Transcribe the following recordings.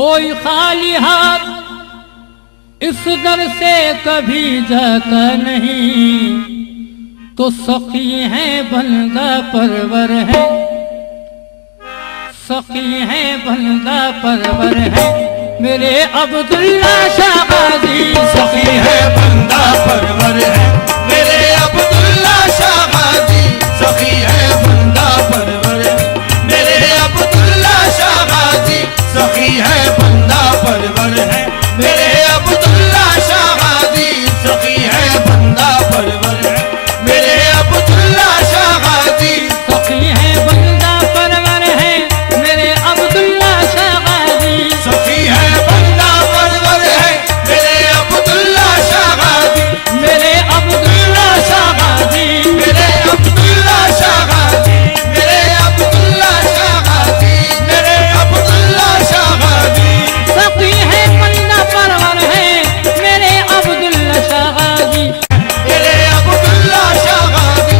कोई खाली हाथ इस दर से कभी जाता नहीं, तो सखी है बंदा परवर है, सखी है बंदा परवर है मेरे अब्दुल्ला शाह गाजी। सखी है बंदा परवर है मेरे अब्दुल्ला शाह गाजी। सखी है बंदा परवर है मेरे अब्दुल्ला शाह गाजी। सखी है बंदा परवर है मेरे अब्दुल्ला शाह गाजी। सखी है बंदा परवर है मेरे अब्दुल्ला शाह गाजी। सखी है बंदा परवर है मेरे अब्दुल्ला शाह गाजी। सखी है बंदा परवर है मेरे अब्दुल्ला शाह गाजी। मेरे अब्दुल्ला शाह गाजी। मेरे अब्दुल्ला शाह गाजी। मेरे अब्दुल्ला शाह गाजी। मेरे अब्दुल्ला शाह गाजी। सखी है बंदा परवर है मेरे अब्दुल्ला शाह गाजी। मेरे अब्दुल्ला शाह गाजी।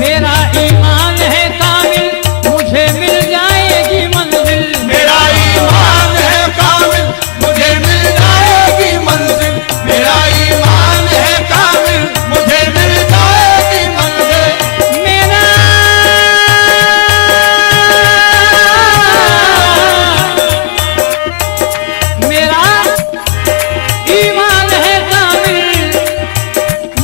मेरा ईमान है कामिल मुझे मिल जाएगी मंजिल। मेरा ईमान है कामिल मुझे मिल जाएगी मंजिल। मेरा ईमान है कामिल मुझे मिल जाएगी मंजिल। मेरा ईमान है कामिल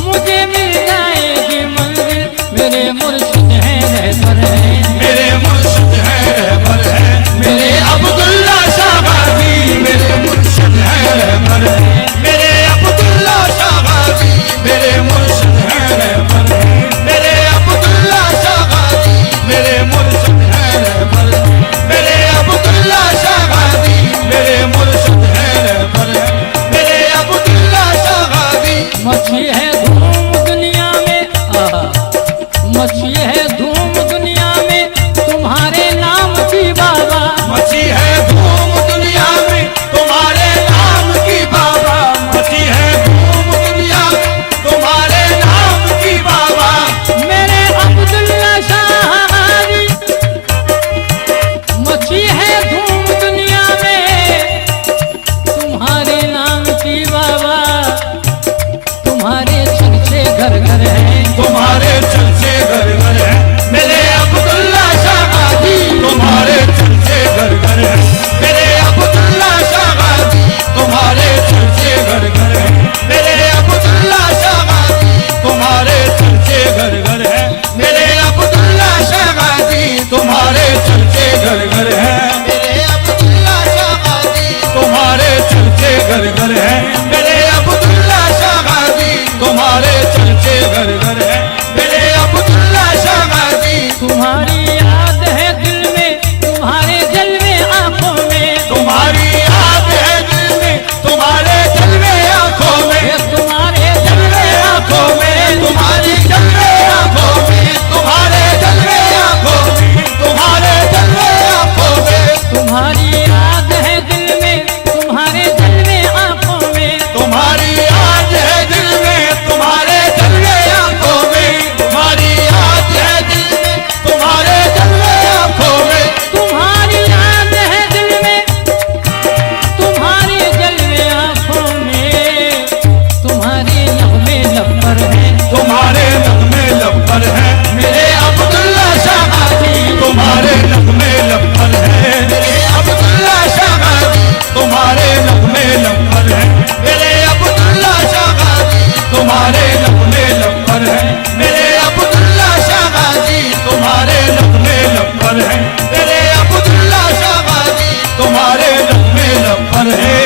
मुझे मिल जाएगी मंजिल। मेरे मुर्शिद हैं रहबर हैं, मेरे मुर्शिद है रहबर है मेरे अब्दुल्ला शाह गाजी। मेरे मुर्शिद है रहबर है मेरे अब्दुल्ला शाह गाजी। मेरे मुर्शिद है रहबर है मेरे अब्दुल्ला शाह गाजी। मेरे मुर्शिद है रहबर है मेरे अब्दुल्ला शाह गाजी। मेरे मुर्शिद है रहबर है मेरे अब्दुल्ला शाह गाजी। मच्छी है धूम दुनिया में, मच्छी है धूम दुनिया में तुम्हारे नाम की बाबा। मची है धूम दुनिया में तुम्हारे नाम की बाबा। मची है धूम दुनिया में तुम्हारे नाम की बाबा। मेरे अब्दुल्ला शाह गाजी मच्छी है धूम दुनिया में तुम्हारे नाम की बाबा। तुम्हारे चर्चे घर घर हैं, तुम्हारे चर्चे घर घर है मेरे अब्दुल्ला शाह गाजी। तुम्हारे चर्चे घर घर है मेरे अब्दुल्ला शाह गाजी। तुम्हारे चर्चे घर घर है मेरे अब्दुल्ला शाह गाजी। तुम्हारे चर्चे घर घर है मेरे अब्दुल्ला शाह गाजी। तुम्हारे चर्चे घर घर है मेरे अब्दुल्ला शाह गाजी। तुम्हारे चर्चे घर घर है मेरे अब्दुल्ला शाह गाजी। तुम्हारे चर्चे घर घर है मेरे अब्दुल्ला शाह गाजी। तुम्हारी याद है दिल में तुम्हारे जलवे आंखों में। तुम्हारी याद है दिल में तुम्हारे जलवे आंखों में। ये तुम्हारे जलवे आंखों में, तुम्हारी जलवे आंखों में। तुम्हारे जलवे आंखों में। तुम्हारे जलवे आंखों में। तुम्हारी याद है दिल में तुम्हारे जलवे आंखों में। तुम्हारी याद है दिल में तुम्हारे जलवे आंखों में। तुम्हारी याद है दिल में तुम्हारे जलवे आंखों में। तुम्हारी याद है दिल में तुम्हारे जलवे आंखों में। तुम्हारे नगमे लब पर हैं, तुम्हारे नगमे लब पर है मेरे अब्दुल्ला शाह गाजी। तुम्हारे नगमे लब पर है मेरे अब्दुल्ला शाह गाजी। तुम्हारे नगमे लब पर है मेरे अब्दुल्ला शाह गाजी। तुम्हारे नगमे लब पर है मेरे अब्दुल्ला शाह गाजी। तुम्हारे नगमे लब पर है मेरे अब्दुल्ला शाह गाजी। तुम्हारे नगमे लब पर है